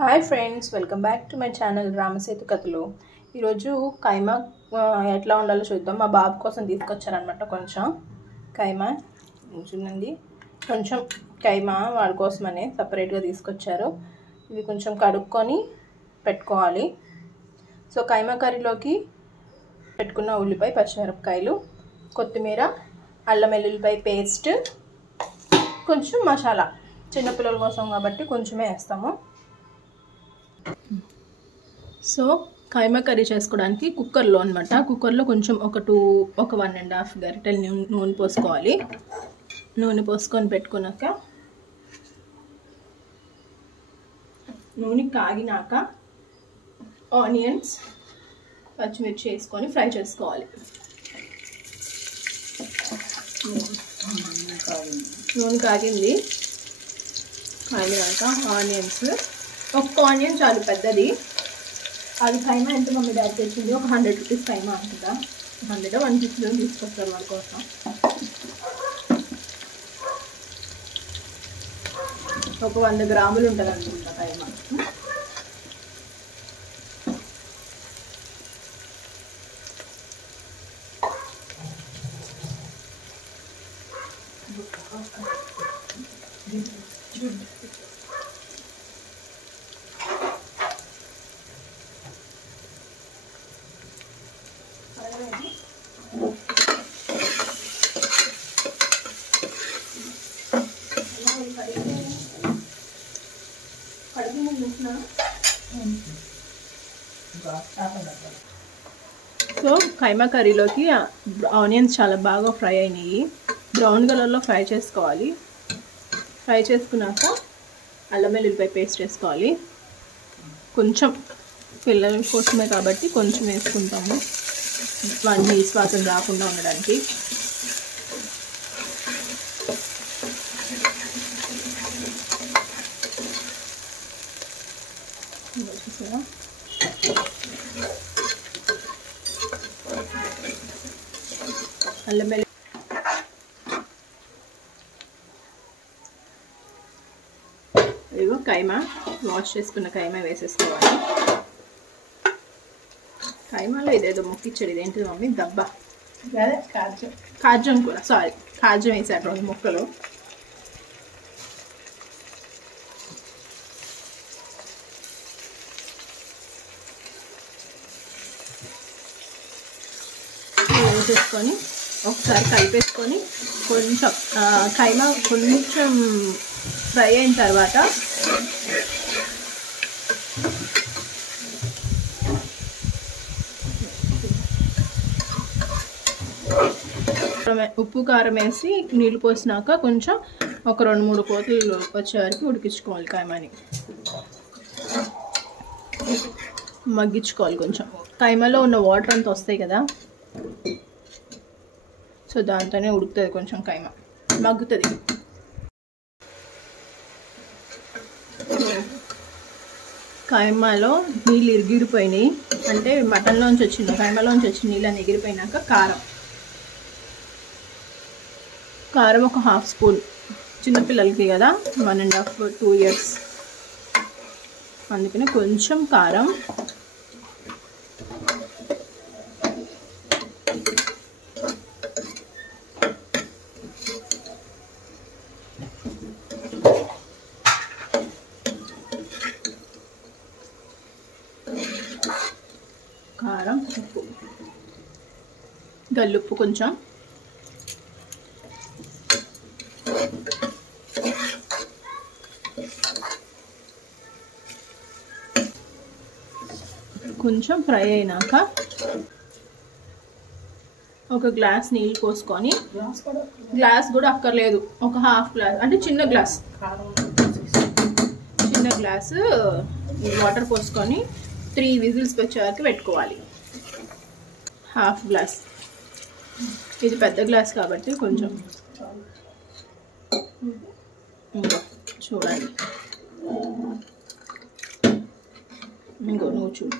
Hi friends, welcome back to my channel Ram Setu కథలు. ఈరోజు కైమా ఎట్లా ఉండాలో చూద్దాం. మా బాబు కోసం తీసుకొచ్చారనమాట. కొంచెం కైమా చూడండి, కొంచెం కైమా వాడి కోసమనే సపరేట్గా తీసుకొచ్చారు. ఇవి కొంచెం కడుక్కొని పెట్టుకోవాలి. సో కైమా కర్రీలోకి పెట్టుకున్న ఉల్లిపాయ, పచ్చిమిరపకాయలు, కొత్తిమీర, అల్లం వెల్లుల్లిపాయ పేస్ట్, కొంచెం మసాలా. చిన్నపిల్లల కోసం కాబట్టి కొంచెమే వేస్తాము. సో కైమా కర్రీ చేసుకోవడానికి కుక్కర్లో అనమాట. కుక్కర్లో కొంచెం ఒక 1.5 గరిటెలు నూనె పోసుకోవాలి. నూనె పోసుకొని పెట్టుకున్నాక నూనె కాగినాక ఆనియన్స్, పచ్చిమిర్చి వేసుకొని ఫ్రై చేసుకోవాలి. నూనె కాగింది. కాగినాక ఆనియన్స్, ఒక్క ఆనియన్ చాలు పెద్దది. అది కైమా ఎంత మమ్మీ డాడీ తెచ్చింది, ఒక 100 రూపీస్ కైమా అంటుందా, 150 తీసుకొస్తారు వాళ్ళ కోసం. ఒక 100 గ్రాములు ఉంటుంది అనుకుంటా కైమా. సో కైమా కర్రీలోకి ఆనియన్స్ చాలా బాగా ఫ్రై అయినాయి. బ్రౌన్ కలర్లో ఫ్రై చేసుకోవాలి. ఫ్రై చేసుకున్నాక అల్లం వెల్లుల్లిపాయ పేస్ట్ వేసుకోవాలి. కొంచెం పిల్లల కోసమే కాబట్టి కొంచెం వేసుకుంటాము, వాడిని శ్వాసం రాకుండా ఉండడానికి. అల్లం వెల్లుల్లి ఇదిగో కైమా, వాష్ చేసుకున్న కైమా వేసేసుకోవాలి. కైమాలో ఇదేదో మొక్కిచ్చాడు, ఇదేంటిది మమ్మీ, దబ్బా కాజం కూడా, సారీ కాజం వేసాడు 2 ముక్కలు. వేసేసుకొని ఒకసారి కలిపేసుకొని కొంచెం కైమా కొంచెం ఫ్రై అయిన తర్వాత ఉప్పు కారం వేసి నీళ్ళు పోసినాక కొంచెం ఒక 2-3 కోతలు వచ్చే వరకు ఉడికించుకోవాలి. కైమాని మగ్గించుకోవాలి. కొంచెం కైమాలో ఉన్న వాటర్ అంతా వస్తాయి కదా, సో దాంతోనే ఉడుకుతుంది. కొంచెం కైమా మగ్గుతుంది. కైమాలో నీళ్ళు ఎగిరిపోయినాయి అంటే మటన్లోంచి వచ్చింది, కైమాలోంచి వచ్చిన నీళ్ళని ఎగిరిపోయినాక కారం ఒక 1/2 స్పూన్. చిన్నపిల్లలకి కదా, 1.5-2 years, అందుకని కొంచెం కారం. కారం, ఉప్పు, గల్లుప్పు కొంచెం, కొంచెం ఫ్రై అయినాక ఒక గ్లాస్ నీళ్ళు పోసుకొని, గ్లాస్ కూడా అక్కర్లేదు, ఒక 1/2 గ్లాస్ అంటే చిన్న గ్లాసు వాటర్ పోసుకొని 3 విజిల్స్ వచ్చే వరకు పెట్టుకోవాలి. 1/2 గ్లాస్, ఇది పెద్ద గ్లాస్ కాబట్టి కొంచెం చూడండి. ఇంకో నువ్వు చూడు.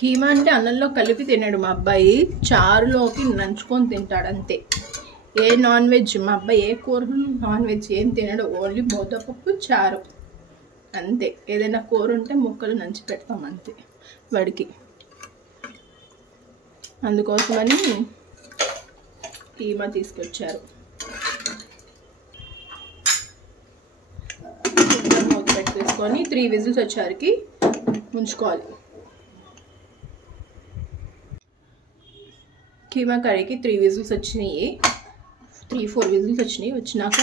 కీమా అంటే అన్నంలో కలిపి తినాడు మా అబ్బాయి, చారులోకి నంచుకొని తింటాడు అంతే. ఏ నాన్ వెజ్ మా అబ్బాయి, ఏ కూరలు నాన్ వెజ్ ఏం తినడు, ఓన్లీ ముద్దపప్పు చారు. అంతే. ఏదైనా కూర ఉంటే ముక్కలు నంచి పెడతాం అంతే వాడికి. అందుకోసమని కీమా తీసుకొచ్చారు. మూత పెట్టేసుకొని 3 విజిల్స్ వచ్చేసరికి ఉంచుకోవాలి. కీమా కర్రీకి 3 విజిల్స్ వచ్చినాయి, 3-4 విజిల్స్ వచ్చినాయి. వచ్చినాక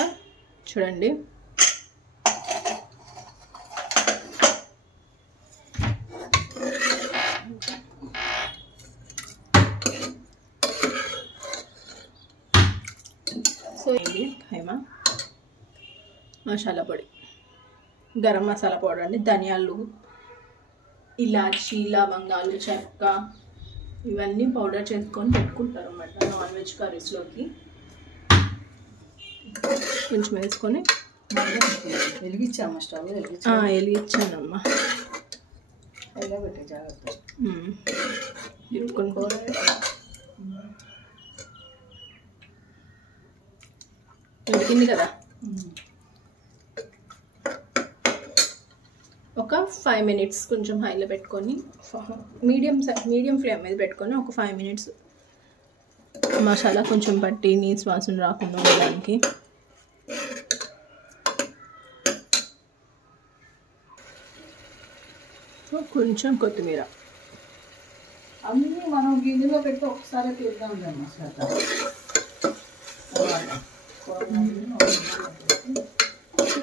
చూడండి సో ఏంటి కైమా మసాలా పొడి, గరం మసాలా పౌడర్ అండి, ధనియాలు, ఇలాచీ, లవంగాలు, చెక్క ఇవన్నీ పౌడర్ చేసుకొని పెట్టుకుంటారు అన్నమాట నాన్ వెజ్ కర్రీస్లోకి. కొంచెం వేసుకొని వెలిగించాము, స్టవ్ వెలిగించానమ్మా. పెట్టే జాగ్రత్త ఇరుక్కొని ఉడికింది కదా. ఒక 5 మినిట్స్ కొంచెం హైలో పెట్టుకొని మీడియం ఫ్లేమ్ మీద పెట్టుకొని ఒక 5 మినిట్స్ మసాలా కొంచెం పట్టి నీసు వాసన రాకుండా ఉండడానికి. కొంచెం కొత్తిమీర అన్నీ మనం గిన్నెలో పెట్టి ఒకసారి తీద్దాం మసాలా.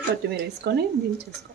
కొత్తిమీర వేసుకొని దించేసుకో.